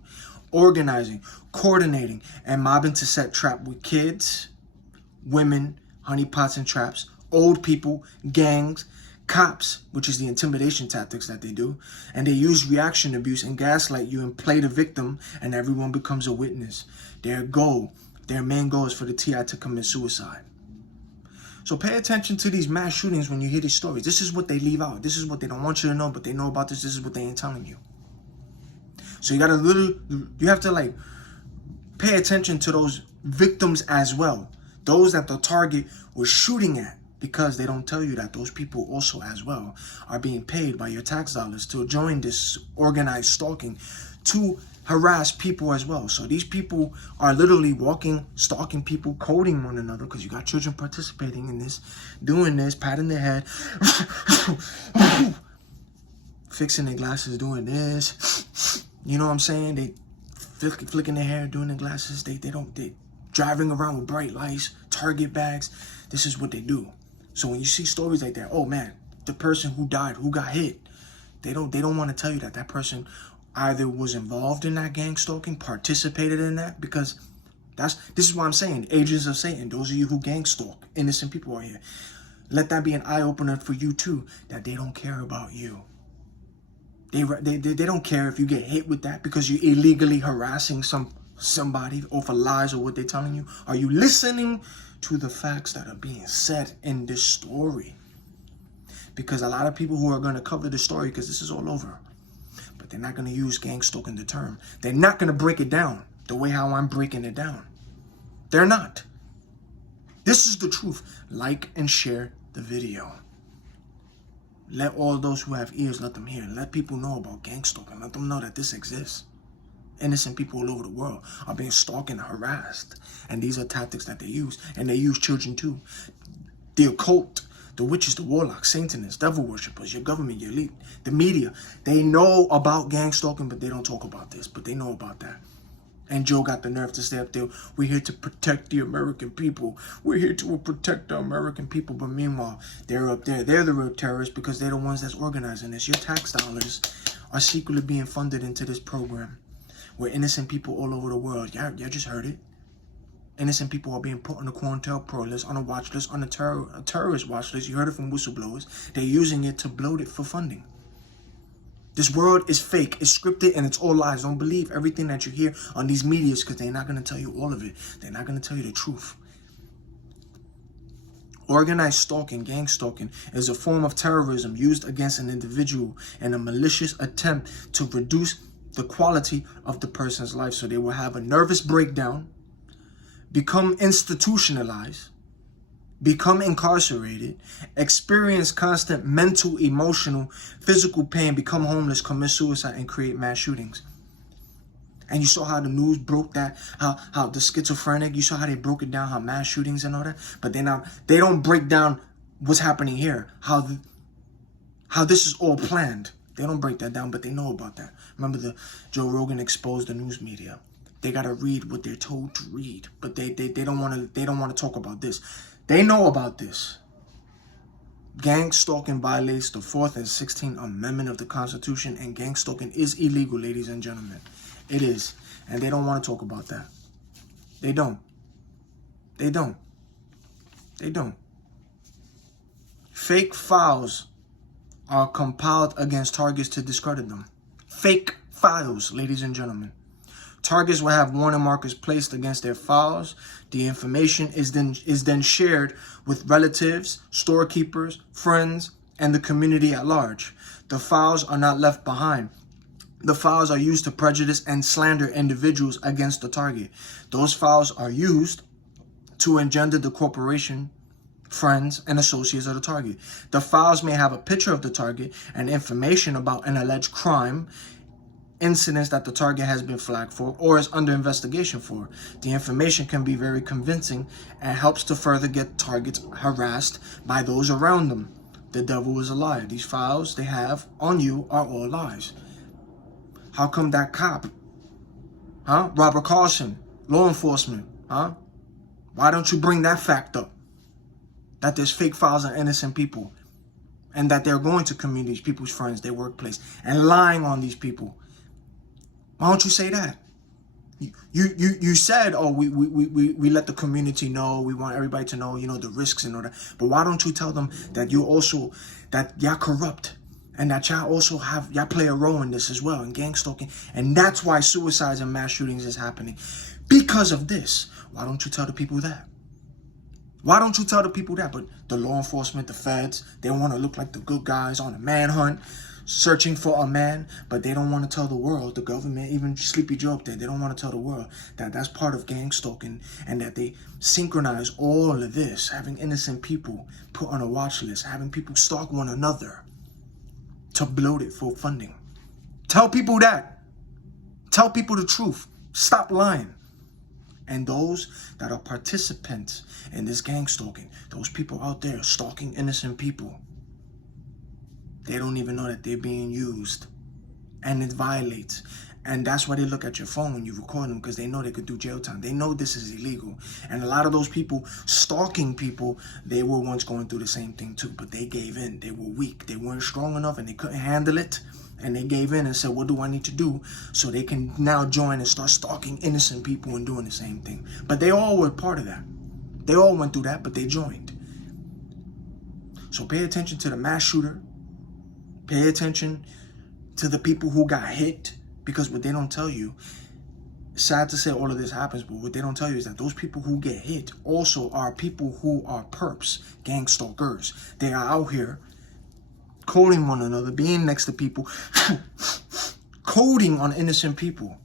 organizing, coordinating, and mobbing to set trap with kids, women, honeypots and traps, old people, gangs, cops, which is the intimidation tactics that they do, and they use reaction abuse and gaslight you and play the victim, and everyone becomes a witness. Their main goal is for the TI to commit suicide. So pay attention to these mass shootings when you hear these stories. This is what they leave out. This is what they don't want you to know, but they know about this. This is what they ain't telling you. So you have to like pay attention to those victims as well. Those that the target was shooting at, because they don't tell you that those people also as well are being paid by your tax dollars to join this organized stalking to harass people as well. So these people are literally walking, stalking people, coding one another, because you got children participating in this, doing this, patting their head, fixing their glasses, doing this. You know what I'm saying? They flicking their hair, doing their glasses. They driving around with bright lights, Target bags. This is what they do. So when you see stories like that, oh man, the person who died, who got hit, they don't want to tell you that that person either was involved in that gang stalking, participated in that, because this is what I'm saying. Agents of Satan, those of you who gang stalk innocent people out here, let that be an eye opener for you too, that they don't care about you. They don't care if you get hit with that because you're illegally harassing somebody or for lies or what they're telling you. Are you listening to the facts that are being said in this story? Because a lot of people who are going to cover the story, because this is all over, but they're not going to use gang stalking the term. They're not going to break it down the way how I'm breaking it down. They're not. This is the truth. Like and share the video. Let all those who have ears, let them hear. Let people know about gang stalking. Let them know that this exists. Innocent people all over the world are being stalked and harassed. And these are tactics that they use. And they use children too. The occult, the witches, the warlocks, Satanists, devil worshippers, your government, your elite, the media. They know about gang stalking, but they don't talk about this. But they know about that. And Joe got the nerve to stay up there. We're here to protect the American people. We're here to protect the American people. But meanwhile, they're up there. They're the real terrorists because they're the ones that's organizing this. Your tax dollars are secretly being funded into this program where innocent people all over the world, y'all just heard it. Innocent people are being put on the COINTELPRO list, on a watch list, on a terrorist watch list. You heard it from whistleblowers. They're using it to bloat it for funding. This world is fake, it's scripted, and it's all lies. Don't believe everything that you hear on these medias because they're not going to tell you all of it. They're not going to tell you the truth. Organized stalking, gang stalking, is a form of terrorism used against an individual in a malicious attempt to reduce the quality of the person's life. So they will have a nervous breakdown, become institutionalized, become incarcerated, experience constant mental, emotional, physical pain, become homeless, commit suicide, and create mass shootings. And you saw how the news broke that, how the schizophrenic, you saw how they broke it down, how mass shootings and all that. But they don't break down what's happening here, how this is all planned. They don't break that down, but they know about that. Remember, Joe Rogan exposed the news media. They gotta read what they're told to read, but they don't want to talk about this. They know about this. Gang stalking violates the 4th and 16th Amendment of the Constitution, and gang stalking is illegal, ladies and gentlemen. It is. And they don't want to talk about that. They don't. They don't. They don't. Fake files are compiled against targets to discredit them. Fake files, ladies and gentlemen. Targets will have warning markers placed against their files. The information is then shared with relatives, storekeepers, friends, and the community at large. The files are not left behind. The files are used to prejudice and slander individuals against the target. Those files are used to engender the corporation, friends, and associates of the target. The files may have a picture of the target and information about an alleged crime, incidents that the target has been flagged for or is under investigation for. The information can be very convincing and helps to further get targets harassed by those around them. The devil is a liar. These files they have on you are all lies. How come that cop, Robert Carson, law enforcement, why don't you bring that fact up? that there's fake files on innocent people, and that they're going to communities, people's friends, their workplace, and lying on these people. Why don't you say that? You said, oh, we let the community know, we want everybody to know, the risks and all that. But why don't you tell them that that y'all corrupt, and that y'all play a role in this as well, in gang stalking, and that's why suicides and mass shootings is happening because of this. Why don't you tell the people that? Why don't you tell the people that? But the law enforcement, the feds, they want to look like the good guys on a manhunt, searching for a man, but they don't want to tell the world, the government, even Sleepy Joe up there, they don't want to tell the world that that's part of gang stalking, and that they synchronize all of this, having innocent people put on a watch list, having people stalk one another to bloat it for funding. Tell people that. Tell people the truth. Stop lying. And those that are participants in this gang stalking, those people out there stalking innocent people, they don't even know that they're being used, and it violates. And that's why they look at your phone when you record them, because they know they could do jail time. They know this is illegal. And a lot of those people stalking people, they were once going through the same thing too, but they gave in. They were weak. They weren't strong enough, and they couldn't handle it. And they gave in and said, what do I need to do so they can now join and start stalking innocent people and doing the same thing? But they all were part of that. They all went through that, but they joined. So pay attention to the mass shooter. Pay attention to the people who got hit, because what they don't tell you, sad to say all of this happens, but what they don't tell you is that those people who get hit also are people who are perps, gang stalkers. They are out here coding one another, being next to people, coding on innocent people.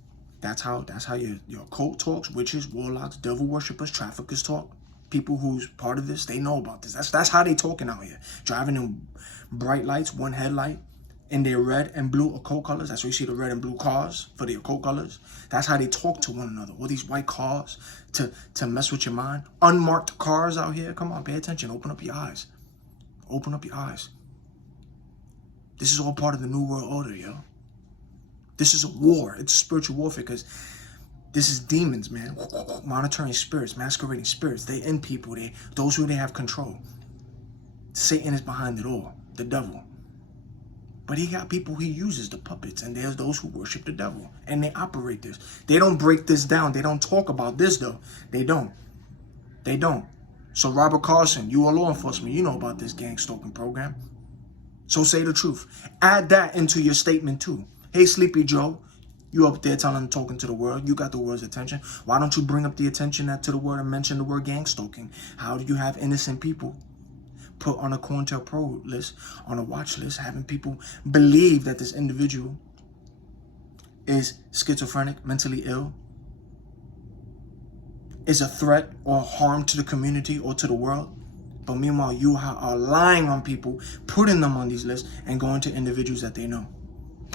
That's how your cult talks, witches, warlocks, devil worshippers, traffickers talk. People who's part of this, they know about this. That's how they talking out here. Driving in bright lights, one headlight, in their red and blue occult colors. That's where you see the red and blue cars for the occult colors. That's how they talk to one another. All these white cars to mess with your mind. Unmarked cars out here. Come on, pay attention. Open up your eyes. Open up your eyes. This is all part of the New World Order, yo. This is a war. It's a spiritual warfare, because this is demons, man. Monitoring spirits, masquerading spirits. They in people. Those who they have control. Satan is behind it all. The devil. But he got people he uses, the puppets. And there's those who worship the devil. And they operate this. They don't break this down. They don't talk about this, though. They don't. They don't. So Robert Carson, you are law enforcement. You know about this gang stalking program. So say the truth. Add that into your statement, too. Hey, Sleepy Joe. You up there talking to the world. You got the world's attention. Why don't you bring up the attention to the word and mention the word gang stalking? How do you have innocent people put on a COINTELPRO list, on a watch list, having people believe that this individual is schizophrenic, mentally ill, is a threat or harm to the community or to the world? But meanwhile, you are lying on people, putting them on these lists, and going to individuals that they know.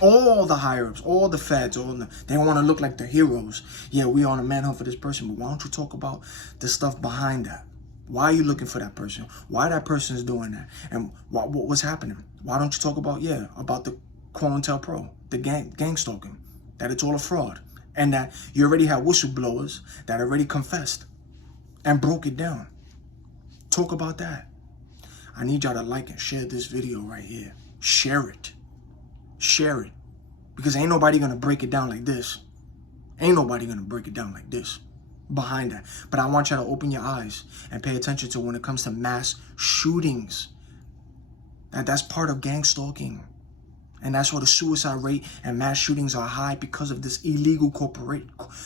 All the higher-ups, all the feds, they want to look like the heroes. Yeah, we on a manhunt for this person, but why don't you talk about the stuff behind that? Why are you looking for that person? Why that person is doing that? And what's happening? Why don't you talk about the COINTELPRO, the gang stalking, that it's all a fraud, and that you already have whistleblowers that already confessed and broke it down. Talk about that. I need y'all to like and share this video right here. Share it. Share it. Because ain't nobody going to break it down like this. Ain't nobody going to break it down like this behind that. But I want y'all to open your eyes and pay attention to when it comes to mass shootings. That's part of gang stalking. And that's why the suicide rate and mass shootings are high, because of this illegal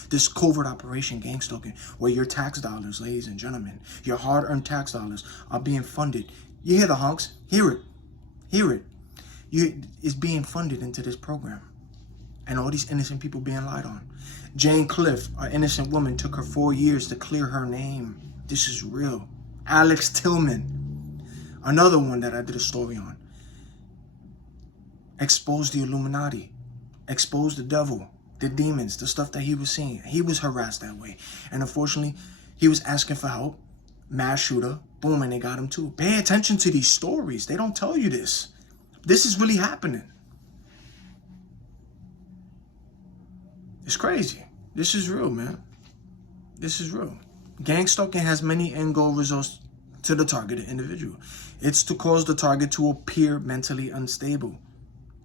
this covert operation, gang stalking, where your tax dollars, ladies and gentlemen, your hard-earned tax dollars are being funded. You hear the honks? Hear it. Hear it. It's being funded into this program. And all these innocent people being lied on. Jane Cliff, an innocent woman, took her 4 years to clear her name. This is real. Alex Tillman, another one that I did a story on. Exposed the Illuminati, exposed the devil, the demons, the stuff that he was seeing. He was harassed that way. And unfortunately, he was asking for help. Mass shooter, boom, and they got him too. Pay attention to these stories. They don't tell you this. This is really happening. It's crazy. This is real, man. This is real. Gang stalking has many end goal results to the targeted individual. It's to cause the target to appear mentally unstable.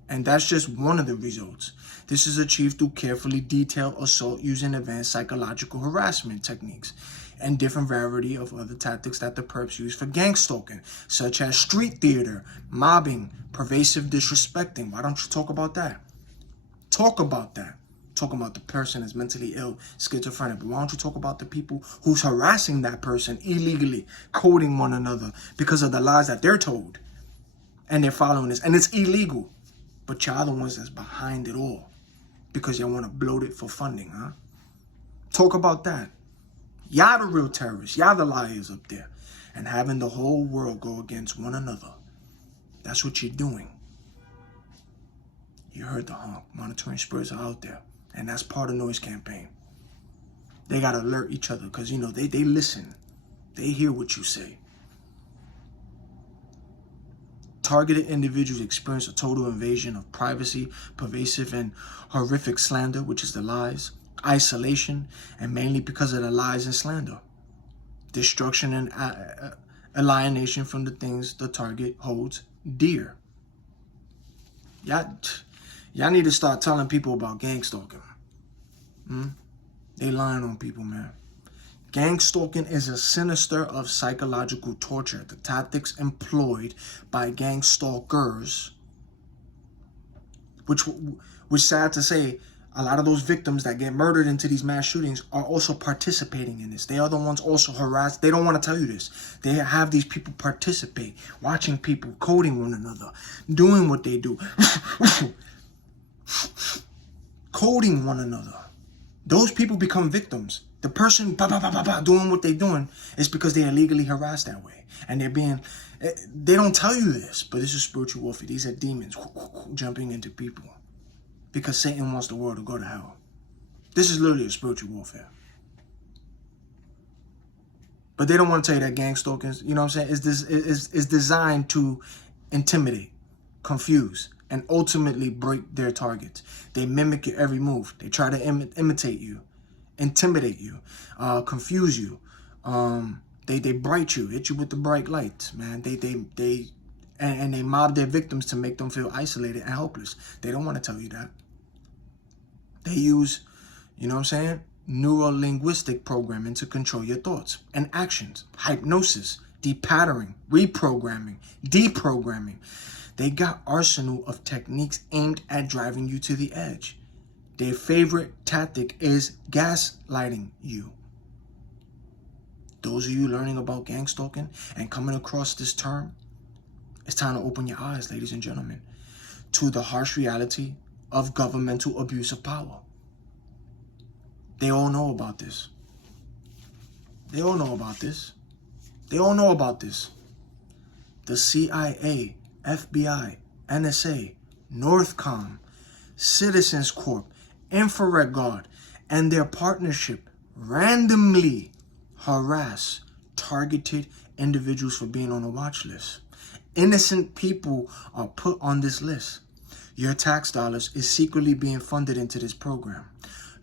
And that's just one of the results. This is achieved through carefully detailed assault using advanced psychological harassment techniques and different variety of other tactics that the perps use for gangstalking, such as street theater, mobbing, pervasive disrespecting. Why don't you talk about that? Talk about that. Talk about the person is mentally ill, schizophrenic. But why don't you talk about the people who's harassing that person illegally, coding one another because of the lies that they're told, and they're following this, and it's illegal. But y'all the ones that's behind it all because y'all want to bloat it for funding, huh? Talk about that. Y'all the real terrorists. Y'all the liars up there. And having the whole world go against one another. That's what you're doing. You heard the honk. Monitoring spirits are out there. And that's part of noise campaign. They got to alert each other because, you know, they listen. They hear what you say. Targeted individuals experience a total invasion of privacy, pervasive and horrific slander, which is the lies, isolation, and mainly because of the lies and slander, destruction and alienation from the things the target holds dear. Y'all need to start telling people about gangstalking. They lying on people, man. Gangstalking is a sinister of psychological torture. The tactics employed by gangstalkers, which sad to say, a lot of those victims that get murdered into these mass shootings are also participating in this. They are the ones also harassed. They don't want to tell you this. They have these people participate, watching people, coding one another, doing what they do, coding one another. Those people become victims. The person doing what they're doing is because they're illegally harassed that way. And they don't tell you this, but this is spiritual warfare. These are demons jumping into people because Satan wants the world to go to hell. This is literally a spiritual warfare. But they don't want to tell you that gangstalking, you know what I'm saying, is designed to intimidate, confuse, and ultimately break their targets. They mimic your every move. They try to imitate you, intimidate you, confuse you. They bright you, hit you with the bright lights, man. And they mob their victims to make them feel isolated and helpless. They don't want to tell you that. They use, you know what I'm saying, neuro-linguistic programming to control your thoughts and actions, hypnosis, depattering, reprogramming, deprogramming. They got arsenal of techniques aimed at driving you to the edge. Their favorite tactic is gaslighting you. Those of you learning about gangstalking and coming across this term, it's time to open your eyes, ladies and gentlemen, to the harsh reality of governmental abuse of power. They all know about this. They all know about this. They all know about this. The CIA, FBI, NSA, Northcom, Citizens Corp, Infrared Guard, and their partnership randomly harass targeted individuals for being on a watch list. Innocent people are put on this list. Your tax dollars is secretly being funded into this program.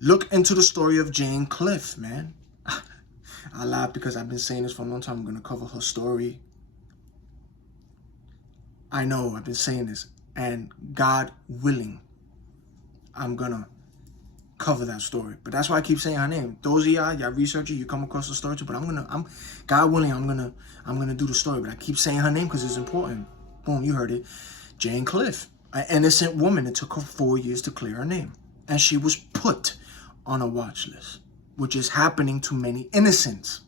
Look into the story of Jane Cliff, man. I laugh because I've been saying this for a long time. I'm going to cover her story. I know I've been saying this, and God willing, I'm going to cover that story. But that's why I keep saying her name. Those of y'all research it, you come across the story too, but God willing, I'm going to do the story, but I keep saying her name because it's important. Boom, you heard it. Jane Cliff, an innocent woman. It took her 4 years to clear her name, and she was put on a watch list, which is happening to many innocents.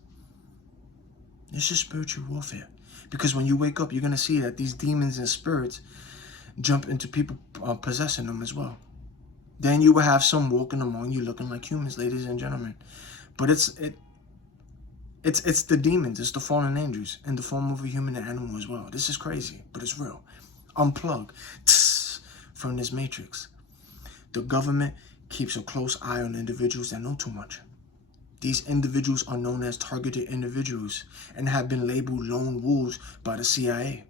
This is spiritual warfare. Because when you wake up, you're going to see that these demons and spirits jump into people possessing them as well. Then you will have some walking among you looking like humans, ladies and gentlemen. But it's the demons, it's the fallen angels in the form of a human and animal as well. This is crazy, but it's real. Unplug from this matrix. The government keeps a close eye on individuals that know too much. These individuals are known as targeted individuals and have been labeled lone wolves by the CIA.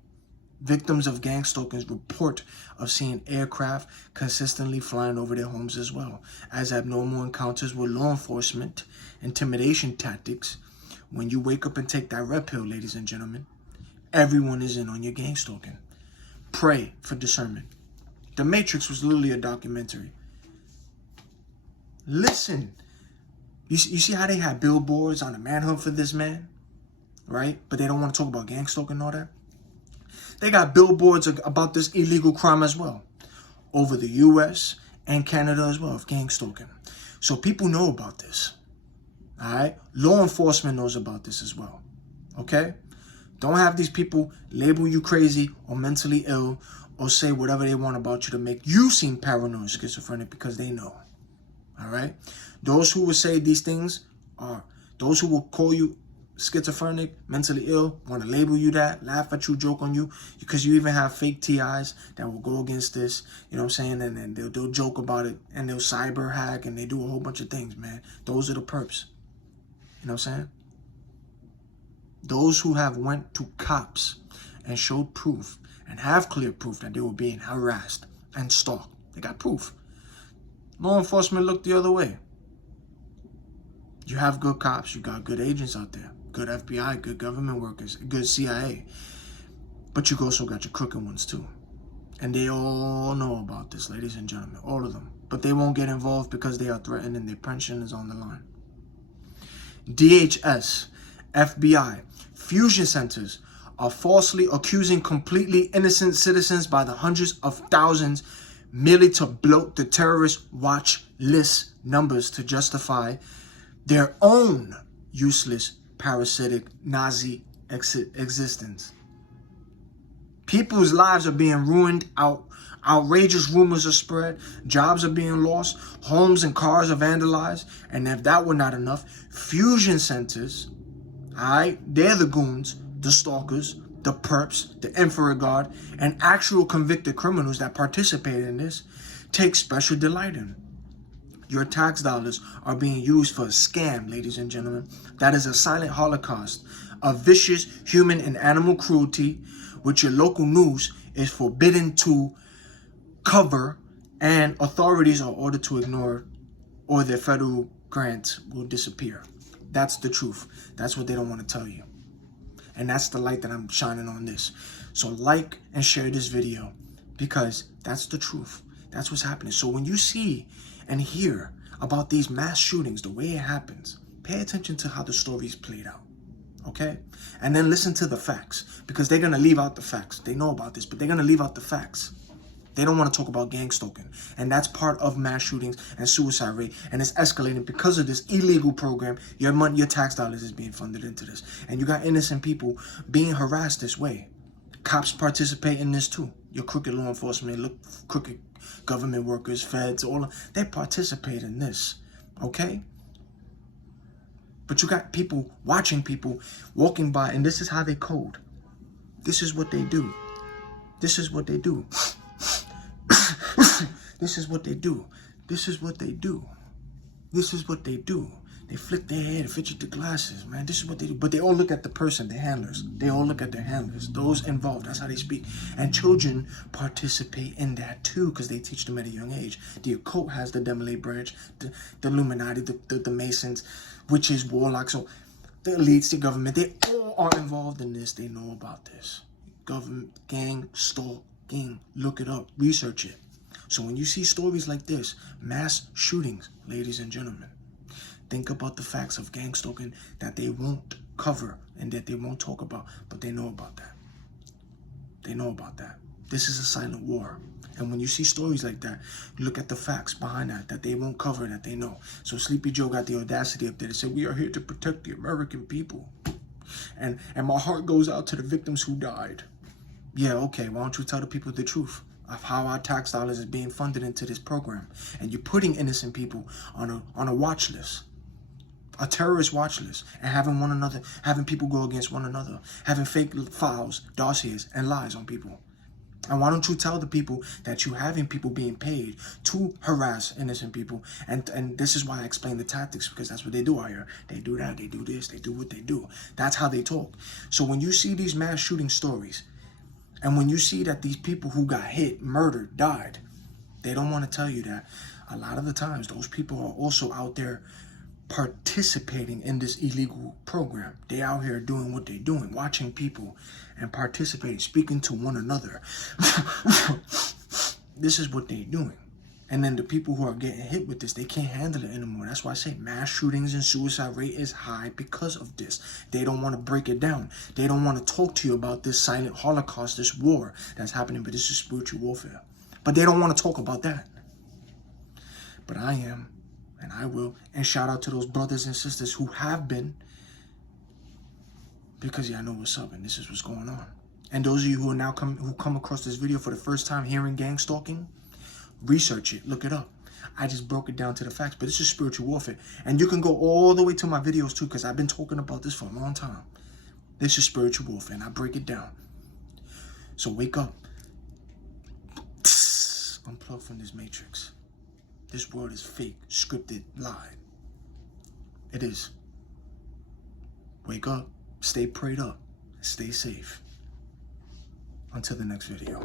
Victims of gangstalking report of seeing aircraft consistently flying over their homes as well as abnormal encounters with law enforcement, intimidation tactics, when you wake up and take that red pill, ladies and gentlemen, everyone is in on your gang stalking. Pray for discernment. The Matrix was literally a documentary. Listen. You see how they had billboards on the manhunt for this man? Right? But they don't want to talk about gang stalking and all that. They got billboards about this illegal crime as well. Over the U.S. and Canada as well, of gang stalking. So people know about this. Alright? Law enforcement knows about this as well. Okay? Don't have these people label you crazy or mentally ill or say whatever they want about you to make you seem paranoid, schizophrenic, because they know. Alright? Those who will say these things are those who will call you schizophrenic, mentally ill, want to label you that, laugh at you, joke on you, because you even have fake TIs that will go against this, you know what I'm saying, and then they'll joke about it, and they'll cyber hack, and they do a whole bunch of things, man. Those are the perps. You know what I'm saying? Those who have went to cops and showed proof, and have clear proof that they were being harassed and stalked. They got proof. Law enforcement looked the other way. You have good cops, you got good agents out there. Good FBI, good government workers, good CIA. But you also got your crooked ones too. And they all know about this, ladies and gentlemen, all of them. But they won't get involved because they are threatened and their pension is on the line. DHS, FBI, fusion centers are falsely accusing completely innocent citizens by the hundreds of thousands merely to bloat the terrorist watch list numbers to justify their own useless, parasitic, Nazi existence. People's lives are being ruined, outrageous rumors are spread, jobs are being lost, homes and cars are vandalized, and if that were not enough, fusion centers, alright, they're the goons, the stalkers, the perps, the infrared guard, and actual convicted criminals that participate in this take special delight in. Your tax dollars are being used for a scam, ladies and gentlemen. That is a silent holocaust of vicious human and animal cruelty, which your local news is forbidden to cover, and authorities are ordered to ignore, or their federal grants will disappear. That's the truth. That's what they don't want to tell you. And that's the light that I'm shining on this. So like and share this video, because that's the truth. That's what's happening. So when you see and hear about these mass shootings, the way it happens, pay attention to how the story's played out, okay? And then listen to the facts, because they're going to leave out the facts. They know about this, but they're going to leave out the facts. They don't want to talk about gang stalking, and that's part of mass shootings and suicide rate, and it's escalating because of this illegal program. Your money, your tax dollars is being funded into this, and you got innocent people being harassed this way. Cops participate in this too. Your crooked law enforcement, look, crooked government workers, feds, they participate in this, okay? But you got people watching people walking by, and this is how they code. This is what they do. This is what they do. This is what they do. This is what they do. This is what they do. They flick their hair, fidget the glasses, man. This is what they do. But they all look at the person, their handlers. They all look at their handlers. Those involved, that's how they speak. And children participate in that too, because they teach them at a young age. The occult has the Demolay branch, the Illuminati, the Masons, witches, warlocks. So the elites, the government, they all are involved in this. They know about this. Government, gang, stalking. Look it up. Research it. So when you see stories like this, mass shootings, ladies and gentlemen, think about the facts of gang stalking that they won't cover and that they won't talk about, but they know about that. They know about that. This is a silent war. And when you see stories like that, look at the facts behind that they won't cover, that they know. So Sleepy Joe got the audacity up there to say, we are here to protect the American people. And my heart goes out to the victims who died. Yeah, okay, why don't you tell the people the truth of how our tax dollars is being funded into this program? And you're putting innocent people on a watch list. A terrorist watch list, and having people go against one another, having fake files, dossiers, and lies on people. And why don't you tell the people that you having people being paid to harass innocent people? And this is why I explain the tactics, because that's what they do out here. They do that, they do this, they do what they do. That's how they talk. So when you see these mass shooting stories, and when you see that these people who got hit, murdered, died, they don't want to tell you that a lot of the times those people are also out there participating in this illegal program. They out here doing what they're doing, watching people and participating, speaking to one another. This is what they're doing. And then the people who are getting hit with this, they can't handle it anymore. That's why I say mass shootings and suicide rate is high because of this. They don't want to break it down. They don't want to talk to you about this silent Holocaust, this war that's happening, but this is spiritual warfare. But they don't want to talk about that. But I am, and I will. And shout out to those brothers and sisters who have been, because I know what's up and this is what's going on. And those of you who are now come across this video for the first time hearing gang stalking, research it, look it up. I just broke it down to the facts, but this is spiritual warfare. And you can go all the way to my videos too, because I've been talking about this for a long time. This is spiritual warfare, and I break it down. So wake up. Unplug from this matrix. This world is fake, scripted, lied. It is. Wake up, stay prayed up, stay safe. Until the next video.